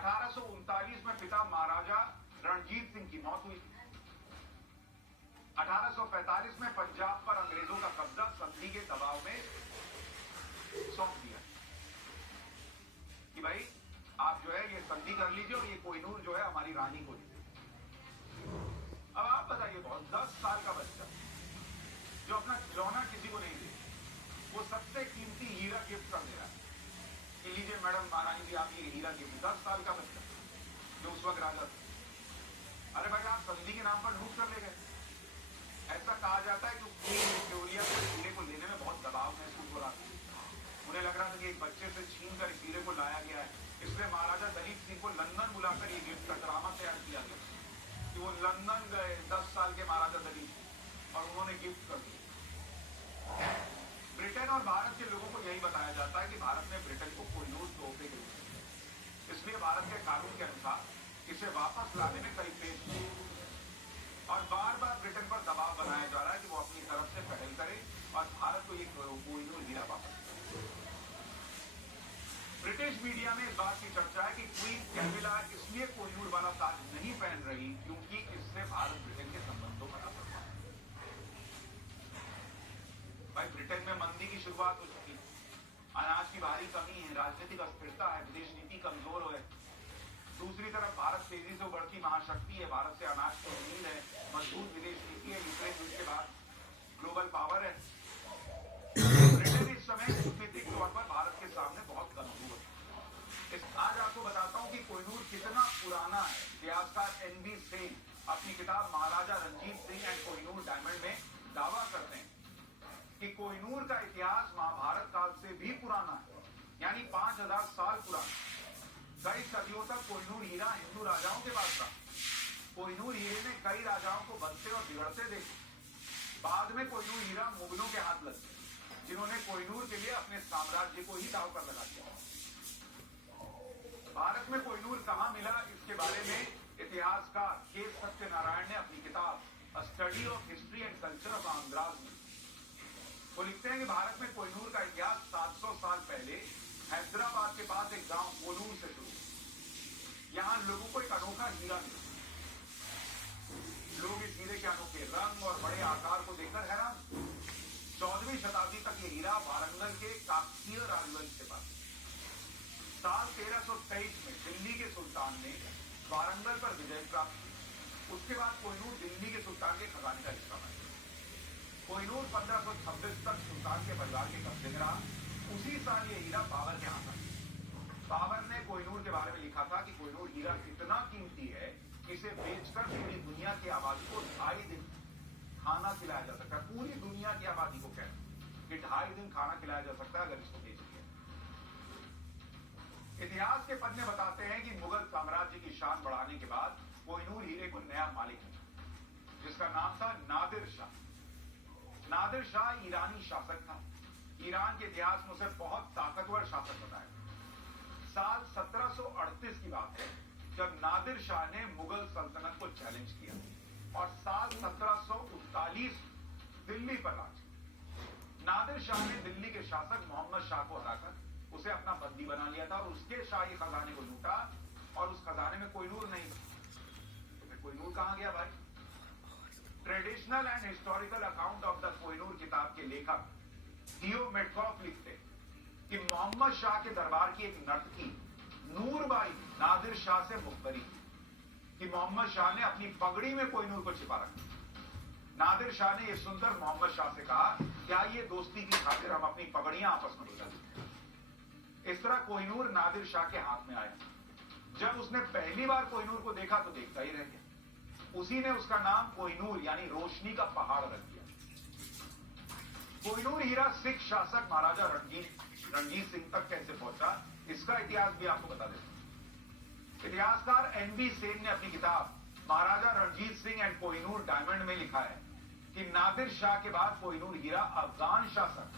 1839 में पिता महाराजा रणजीत सिंह की मौत हुई। 1845 में पंजाब पर अंग्रेजों का कब्जा संधि के दबाव में सौंप दिया कि भाई आप जो है ये संधि कर लीजिए और ये कोहिनूर जो है हमारी रानी को दीजिए। अब आप बताइए, बहुत 10 साल का बच्चा जो अपना खिलौना किसी को नहीं दे, वो सबसे कीमती हीरा गिफ्ट कर दे रहा है कि लीजिए मैडम महारानी जी आप ये हीरा गिफ्ट। 10 साल का बच्चा जो उस वक्त राजा था। अरे भाई आप संधि के नाम पर लूट कर ले गए। ऐसा कहा जाता है कि क्वीन विक्टोरिया को हीरे को लेने में बहुत दबाव महसूस हो रहा था। उन्हें लग रहा था कि एक बच्चे से छीन कर इस हीरे को लाया गया है, इसलिए महाराजा दलीप सिंह को लंदन बुलाकर ये गिफ्ट का ड्रामा तैयार किया गया कि वो लंदन गए 10 साल के महाराजा दलीप सिंह और उन्होंने गिफ्ट कर दिया। ब्रिटेन और भारत के लोगों को यही बताया जाता है कि भारत ने ब्रिटेन को कोहिनूर तोहफे के रूप में, इसलिए भारत के कानून के अनुसार इसे वापस लाने में कई पेश किए और बार बार ब्रिटेन पर दबाव बनाया जा रहा है कि वो अपनी तरफ से पहल करे और भारत को ये कोहिनूर हीरा वापस करे। ब्रिटिश मीडिया में इस बात की चर्चा है कि क्वीन कैमिला इसलिए कोहिनूर वाला ताज नहीं पहन रही क्योंकि इससे भारत ब्रिटेन के संबंधों पर असर पड़ा। भाई ब्रिटेन में मंदी की शुरुआत हो चुकी, अनाज की भारी कमी है, राजनीतिक अस्थिरता है, विदेश नीति कमजोर है। दूसरी तरफ भारत तेजी से उभरती महाशक्ति है, भारत से अनाज की उम्मीद है, मजबूत विदेश नीति है, यूक्रेन युद्ध के बाद ग्लोबल पावर है। ब्रिटेन इस समय कूटनीतिक तौर पर भारत के सामने बहुत कमजोर है। आज आपको बताता हूं कि कोहिनूर कितना पुराना है। इतिहासकार एनबी सेन अपनी किताब महाराजा रणजीत सिंह एंड कोहिनूर डायमंड में दावा करते हैं कि कोहिनूर का इतिहास महाभारत काल से भी पुराना है, यानी 5000 साल पुराना। कई सदियों तक कोहिनूर हीरा हिंदू राजाओं के पास था। कोहिनूर हीरे ने कई राजाओं को बनते और बिगड़ते देखे। बाद में कोहिनूर हीरा मुगलों के हाथ लग गया, जिन्होंने कोहिनूर के लिए अपने साम्राज्य को ही दांव पर लगा दिया। भारत में कोहिनूर कहां मिला, इसके बारे में इतिहासकार के सत्यनारायण ने अपनी किताब अ study of history and culture of Andhras में वो लिखते हैं कि भारत में कोहिनूर का इतिहास 700 साल पहले हैदराबाद के पास एक गांव कोलूर से शुरू। यहां लोगों को एक अनोखा हीरा मिला। लोग इस हीरे के अनोखे रंग और बड़े आकार को देखकर हैरान। 14वीं शताब्दी तक ये हीरा वारंगल के काकतीय राजवंश के पास। साल 1323 में दिल्ली के सुल्तान ने वारंगल पर विजय प्राप्त की। उसके बाद कोहिनूर दिल्ली के सुल्तान के खजाने का हिस्सा बना। कोहिनूर 1526 तक सुल्तान के परिवार के कब्जे में रहा। उसी साल ये हीरा बाबर के हाथ आया। बाबर ने कोहिनूर के बारे में लिखा था कि कोहिनूर हीरा इतना कीमती है कि इसे बेचकर पूरी दुनिया की आबादी को 2.5 दिन खाना खिलाया जा सकता है। पूरी दुनिया की आबादी को कहना कि 2.5 दिन खाना खिलाया जा सकता है अगर इसको बेच दिया। इतिहास के पन्ने बताते हैं कि मुगल साम्राज्य की शान बढ़ाने के बाद कोहिनूर हीरे को नया मालिक मिला, जिसका नाम था नादिर शाह। नादिर शाह ईरानी शासक था। ईरान के इतिहास में उसे बहुत ताकतवर शासक बताया। साल 1738 की बात है जब नादिर शाह ने मुगल सल्तनत को चैलेंज किया और साल 1739 दिल्ली पर राज। नादिर शाह ने दिल्ली के शासक मोहम्मद शाह को हटाकर उसे अपना बंदी बना लिया था और उसके शाही खजाने को लूटा और उस खजाने में कोहिनूर नहीं था। तो फिर कोहिनूर कहां गया भाई? Traditional and historical account of the Kohinoor किताब के लेखक थियो मेटकॉफ लिखते कि मोहम्मद शाह के दरबार की एक नर्तकी नूरबाई नादिर शाह से मुखबरी कि मोहम्मद शाह ने अपनी पगड़ी में कोहिनूर को छिपा रखा। नादिर शाह ने यह सुनकर मोहम्मद शाह से कहा, क्या ये दोस्ती की खातिर हम अपनी पगड़ियां आपस में बदल सकते हैं? इस तरह कोहिनूर नादिर शाह के हाथ में आया। जब उसने पहली बार कोहिनूर को देखा तो देखता ही रह गया। उसी ने उसका नाम कोहिनूर यानी रोशनी का पहाड़ रख दिया। कोहिनूर हीरा सिख शासक महाराजा रणजीत सिंह तक कैसे पहुंचा, इसका इतिहास भी आपको बता देता हूं। इतिहासकार एनबी सेन ने अपनी किताब महाराजा रणजीत सिंह एंड कोहिनूर डायमंड में लिखा है कि नादिर शाह के बाद कोहिनूर हीरा अफगान शासक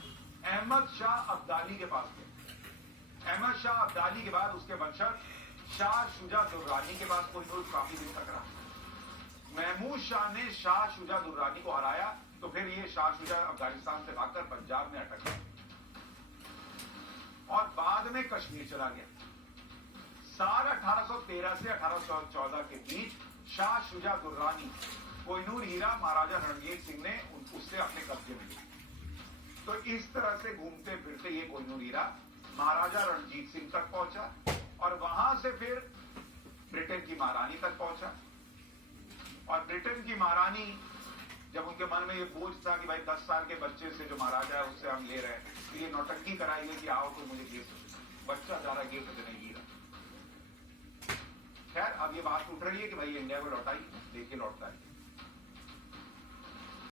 अहमद शाह अब्दाली के पास गया। अहमद शाह अब्दाली के बाद उसके वंशज शाह शुजा दुर्रानी के पास कोहिनूर काफी दिन तक रहा। महमूद शाह ने शाह शुजा दुर्रानी को हराया तो फिर ये शाह शुजा अफगानिस्तान से भागकर पंजाब में अटक गया और बाद में कश्मीर चला गया। साल 1813 से 1814 के बीच शाह शुजा दुर्रानी कोहिनूर हीरा महाराजा रणजीत सिंह ने उससे अपने कब्जे में लिया। तो इस तरह से घूमते फिरते ये कोहिनूर हीरा महाराजा रणजीत सिंह तक पहुंचा और वहां से फिर ब्रिटेन की महारानी तक पहुंचा। और ब्रिटेन की महारानी जब उनके मन में ये बोझ था कि भाई 10 साल के बच्चे से जो महाराजा है उससे हम ले रहे हैं, तो ये नौटंकी कराई गई कि आओ तो मुझे गिफ्ट, बच्चा जा रहा गिफ्ट देने हीरा। खैर अब ये बात उठ रही है कि भाई इंडिया को लौटाई, लेके लौटता है।